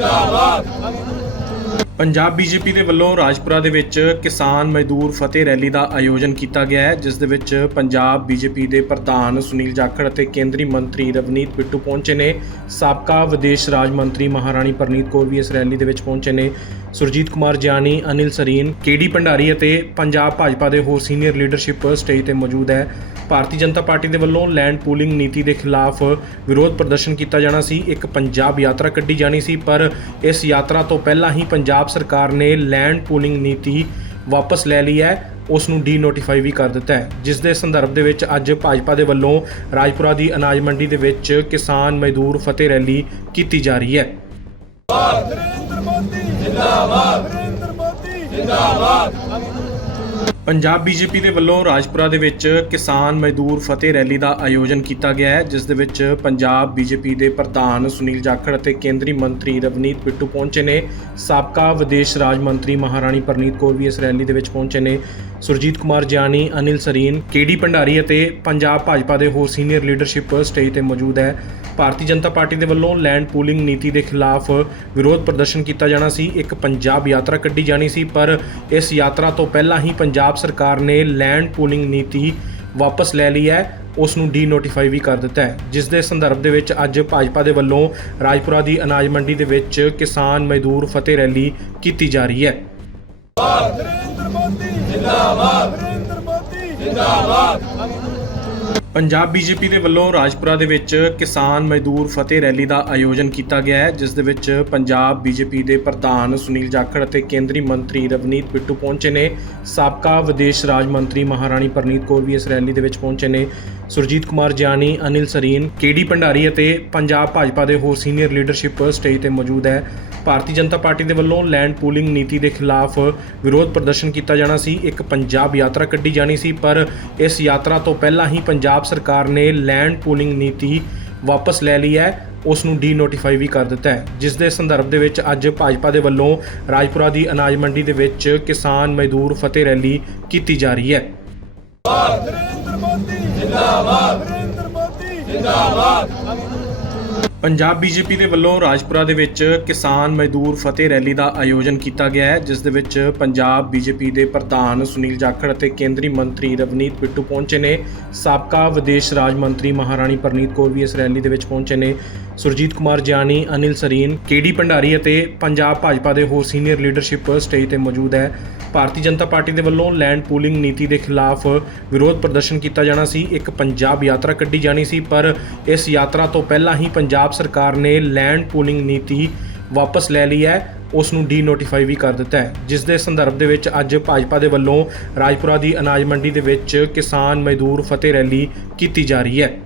ਜਿੰਦਾਬਾਦ। ਪੰਜਾਬ ਬੀਜੇਪੀ ਦੇ ਵੱਲੋਂ ਰਾਜਪੁਰਾ ਦੇ ਵਿੱਚ ਕਿਸਾਨ ਮਜ਼ਦੂਰ ਫਤਿਹ ਰੈਲੀ ਦਾ ਆਯੋਜਨ ਕੀਤਾ ਗਿਆ ਹੈ, ਜਿਸ ਦੇ ਵਿੱਚ ਪੰਜਾਬ ਬੀਜੇਪੀ ਦੇ ਪ੍ਰਧਾਨ ਸੁਨੀਲ ਜਾਖੜ ਅਤੇ ਕੇਂਦਰੀ ਮੰਤਰੀ ਰਵਨੀਤ ਬਿੱਟੂ ਪਹੁੰਚੇ ਨੇ। ਸਾਬਕਾ ਵਿਦੇਸ਼ ਰਾਜ ਮੰਤਰੀ ਮਹਾਰਾਣੀ ਪਰਨੀਤ ਕੌਰ ਵੀ ਇਸ ਰੈਲੀ ਦੇ ਵਿੱਚ ਪਹੁੰਚੇ ਨੇ। ਸੁਰਜੀਤ ਕੁਮਾਰ ਜਿਆਣੀ, ਅਨਿਲ ਸਰੀਨ ਕੇਡੀ ਭੰਡਾਰੀ ਅਤੇ ਪੰਜਾਬ ਭਾਜਪਾ ਦੇ ਹੋਰ ਸੀਨੀਅਰ ਲੀਡਰਸ਼ਿਪ ਸਟੇਜ ਤੇ ਮੌਜੂਦ ਹੈ। ਭਾਰਤੀ ਜਨਤਾ ਪਾਰਟੀ ਦੇ ਵੱਲੋਂ ਲੈਂਡ ਪੂਲਿੰਗ ਨੀਤੀ ਦੇ ਖਿਲਾਫ ਵਿਰੋਧ ਪ੍ਰਦਰਸ਼ਨ ਕੀਤਾ ਜਾਣਾ ਸੀ। ਇੱਕ ਪੰਜਾਬ ਯਾਤਰਾ ਕੱਢੀ ਜਾਣੀ ਸੀ, ਪਰ ਇਸ ਯਾਤਰਾ ਤੋਂ ਪਹਿਲਾਂ ਹੀ ਪੰਜਾਬ ਸਰਕਾਰ ਨੇ ਲੈਂਡ ਪੂਲਿੰਗ ਨੀਤੀ ਵਾਪਸ ਲੈ ਲਈ ਹੈ, ਉਸ ਨੂੰ ਡੀ ਨੋਟੀਫਾਈ ਵੀ ਕਰ ਦਿੱਤਾ ਹੈ। ਜਿਸ ਦੇ ਸੰਦਰਭ ਦੇ ਵਿੱਚ ਅੱਜ ਭਾਜਪਾ ਦੇ ਵੱਲੋਂ ਰਾਜਪੁਰਾ ਦੀ ਅਨਾਜ ਮੰਡੀ ਦੇ ਵਿੱਚ ਕਿਸਾਨ ਮਜ਼ਦੂਰ ਫਤਿਹ ਰੈਲੀ ਕੀਤੀ ਜਾ ਰਹੀ ਹੈ। ਨਰਿੰਦਰ ਮੋਦੀ, ਜਿੰਦਾਬਾਦ। ਨਰਿੰਦਰ ਮੋਦੀ, ਜਿੰਦਾਬਾਦ। ਪੰਜਾਬ ਬੀਜੇਪੀ ਦੇ ਵੱਲੋਂ ਰਾਜਪੁਰਾ ਦੇ ਵਿੱਚ ਕਿਸਾਨ ਮਜ਼ਦੂਰ ਫਤਿਹ ਰੈਲੀ ਦਾ ਆਯੋਜਨ ਕੀਤਾ ਗਿਆ ਹੈ, ਜਿਸ ਦੇ ਵਿੱਚ ਪੰਜਾਬ ਬੀਜੇਪੀ ਦੇ ਪ੍ਰਧਾਨ ਸੁਨੀਲ ਜਾਖੜ ਅਤੇ ਕੇਂਦਰੀ ਮੰਤਰੀ ਰਵਨੀਤ ਬਿੱਟੂ ਪਹੁੰਚੇ ਨੇ। ਸਾਬਕਾ ਵਿਦੇਸ਼ ਰਾਜ ਮੰਤਰੀ ਮਹਾਰਾਣੀ ਪਰਨੀਤ ਕੌਰ ਵੀ ਇਸ ਰੈਲੀ ਦੇ ਵਿੱਚ ਪਹੁੰਚੇ ਨੇ। ਸੁਰਜੀਤ ਕੁਮਾਰ ਜਿਆਣੀ ਅਨਿਲ ਸਰੀਨ ਕੇਡੀ ਭੰਡਾਰੀ ਅਤੇ ਪੰਜਾਬ ਭਾਜਪਾ ਦੇ ਹੋਰ ਸੀਨੀਅਰ ਲੀਡਰਸ਼ਿਪ ਸਟੇਜ ਤੇ ਮੌਜੂਦ ਹੈ। ਭਾਰਤੀ ਜਨਤਾ ਪਾਰਟੀ ਦੇ ਵੱਲੋਂ ਲੈਂਡ ਪੂਲਿੰਗ ਨੀਤੀ ਦੇ ਖਿਲਾਫ ਵਿਰੋਧ ਪ੍ਰਦਰਸ਼ਨ ਕੀਤਾ ਜਾਣਾ ਸੀ। ਇੱਕ ਪੰਜਾਬ ਯਾਤਰਾ ਕੱਢੀ ਜਾਣੀ ਸੀ, ਪਰ ਇਸ ਯਾਤਰਾ ਤੋਂ ਪਹਿਲਾਂ ਹੀ ਪੰਜਾਬ ਸਰਕਾਰ ਨੇ ਲੈਂਡ ਪੂਲਿੰਗ ਨੀਤੀ ਵਾਪਸ ਲੈ ਲਈ ਹੈ। ਉਸ ਨੂੰ ਡੀ ਨੋਟੀਫਾਈ ਵੀ ਕਰ ਦਿੱਤਾ ਹੈ। ਜਿਸ ਦੇ ਸੰਦਰਭ ਦੇ ਵਿੱਚ ਅੱਜ ਭਾਜਪਾ ਦੇ ਵੱਲੋਂ ਰਾਜਪੁਰਾ ਦੀ ਅਨਾਜ ਮੰਡੀ ਦੇ ਵਿੱਚ ਕਿਸਾਨ ਮਜ਼ਦੂਰ ਫਤਿਹ ਰੈਲੀ ਕੀਤੀ ਜਾ ਰਹੀ ਹੈ। ਜਿੰਦਾਬਾਦ। ਨਰਿੰਦਰ ਮੋਦੀ। ਜਿੰਦਾਬਾਦ। ਪੰਜਾਬ ਬੀਜੇਪੀ ਦੇ ਵੱਲੋਂ ਰਾਜਪੁਰਾ ਦੇ ਵਿੱਚ ਕਿਸਾਨ ਮਜ਼ਦੂਰ ਫਤਿਹ ਰੈਲੀ ਦਾ ਆਯੋਜਨ ਕੀਤਾ ਗਿਆ ਹੈ ਜਿਸ ਦੇ ਵਿੱਚ ਪੰਜਾਬ ਬੀਜੇਪੀ ਦੇ ਪ੍ਰਧਾਨ ਸੁਨੀਲ ਜਾਖੜ ਅਤੇ ਕੇਂਦਰੀ ਮੰਤਰੀ ਰਵਨੀਤ ਬਿੱਟੂ ਪਹੁੰਚੇ ਨੇ। ਸਾਬਕਾ ਵਿਦੇਸ਼ ਰਾਜ ਮੰਤਰੀ ਮਹਾਰਾਣੀ ਪ੍ਰਨੀਤ ਕੌਰ ਵੀ ਇਸ ਰੈਲੀ ਦੇ ਵਿੱਚ ਪਹੁੰਚੇ ਨੇ। ਸੁਰਜੀਤ ਕੁਮਾਰ ਜਿਆਣੀ ਅਨਿਲ ਸਰੀਨ ਕੇਡੀ ਭੰਡਾਰੀ ਅਤੇ ਪੰਜਾਬ ਭਾਜਪਾ ਦੇ ਹੋਰ ਸੀਨੀਅਰ ਲੀਡਰਸ਼ਿਪ ਸਟੇਜ ਤੇ ਮੌਜੂਦ ਹੈ। ਭਾਰਤੀ ਜਨਤਾ ਪਾਰਟੀ ਦੇ ਵੱਲੋਂ ਲੈਂਡ ਪੂਲਿੰਗ ਨੀਤੀ ਦੇ ਖਿਲਾਫ ਵਿਰੋਧ ਪ੍ਰਦਰਸ਼ਨ ਕੀਤਾ ਜਾਣਾ ਸੀ। ਇੱਕ ਪੰਜਾਬ ਯਾਤਰਾ ਕੱਢੀ ਜਾਣੀ ਸੀ, ਪਰ ਇਸ ਯਾਤਰਾ ਤੋਂ ਪਹਿਲਾਂ ਹੀ ਪੰਜਾਬ ਸਰਕਾਰ ਨੇ ਲੈਂਡ ਪੂਲਿੰਗ ਨੀਤੀ ਵਾਪਸ ਲੈ ਲਈ ਹੈ। ਉਸ ਨੂੰ ਡੀ ਨੋਟੀਫਾਈ ਵੀ ਕਰ ਦਿੱਤਾ ਹੈ। ਜਿਸ ਦੇ ਸੰਦਰਭ ਦੇ ਵਿੱਚ ਅੱਜ ਭਾਜਪਾ ਦੇ ਵੱਲੋਂ ਰਾਜਪੁਰਾ ਦੀ ਅਨਾਜ ਮੰਡੀ ਦੇ ਵਿੱਚ ਕਿਸਾਨ ਮਜ਼ਦੂਰ ਫਤਿਹ ਰੈਲੀ ਕੀਤੀ ਜਾ ਰਹੀ ਹੈ। ਨਰਿੰਦਰ ਮੋਦੀ, ਜਿੰਦਾਬਾਦ। ਨਰਿੰਦਰ ਮੋਦੀ, ਜਿੰਦਾਬਾਦ। ਪੰਜਾਬ ਬੀਜੇਪੀ ਦੇ ਵੱਲੋਂ ਰਾਜਪੁਰਾ ਦੇ ਵਿੱਚ ਕਿਸਾਨ ਮਜ਼ਦੂਰ ਫਤਿਹ ਰੈਲੀ ਦਾ ਆਯੋਜਨ ਕੀਤਾ ਗਿਆ ਹੈ, ਜਿਸ ਦੇ ਵਿੱਚ ਪੰਜਾਬ ਬੀਜੇਪੀ ਦੇ ਪ੍ਰਧਾਨ ਸੁਨੀਲ ਜਾਖੜ ਅਤੇ ਕੇਂਦਰੀ ਮੰਤਰੀ ਰਵਨੀਤ ਬਿੱਟੂ ਪਹੁੰਚੇ ਨੇ। ਸਾਬਕਾ ਵਿਦੇਸ਼ ਰਾਜ ਮੰਤਰੀ ਮਹਾਰਾਣੀ ਪਰਨੀਤ ਕੌਰ ਵੀ ਇਸ ਰੈਲੀ ਦੇ ਵਿੱਚ ਪਹੁੰਚੇ ਨੇ। ਸੁਰਜੀਤ ਕੁਮਾਰ ਜਿਆਣੀ ਅਨਿਲ ਸਰੀਨ ਕੇਡੀ ਭੰਡਾਰੀ ਅਤੇ ਪੰਜਾਬ ਭਾਜਪਾ ਦੇ ਹੋਰ ਸੀਨੀਅਰ ਲੀਡਰਸ਼ਿਪ ਸਟੇਜ ਤੇ ਮੌਜੂਦ ਹੈ। ਭਾਰਤੀ ਜਨਤਾ ਪਾਰਟੀ ਦੇ ਵੱਲੋਂ ਲੈਂਡ ਪੂਲਿੰਗ ਨੀਤੀ ਦੇ ਖਿਲਾਫ ਵਿਰੋਧ ਪ੍ਰਦਰਸ਼ਨ ਕੀਤਾ ਜਾਣਾ ਸੀ। ਇੱਕ ਪੰਜਾਬ ਯਾਤਰਾ ਕੱਢੀ ਜਾਣੀ ਸੀ, ਪਰ ਇਸ ਯਾਤਰਾ ਤੋਂ ਪਹਿਲਾਂ ਹੀ ਪੰਜਾਬ ਸਰਕਾਰ ਨੇ ਲੈਂਡ ਪੂਲਿੰਗ ਨੀਤੀ ਵਾਪਸ ਲੈ ਲਈ ਹੈ। ਉਸ ਨੂੰ ਡੀ ਨੋਟੀਫਾਈ ਵੀ ਕਰ ਦਿੱਤਾ ਹੈ। ਜਿਸ ਦੇ ਸੰਦਰਭ ਦੇ ਵਿੱਚ ਅੱਜ ਭਾਜਪਾ ਦੇ ਵੱਲੋਂ ਰਾਜਪੁਰਾ ਦੀ ਅਨਾਜ ਮੰਡੀ ਦੇ ਵਿੱਚ ਕਿਸਾਨ ਮਜ਼ਦੂਰ ਫਤਿਹ ਰੈਲੀ ਕੀਤੀ ਜਾ ਰਹੀ ਹੈ।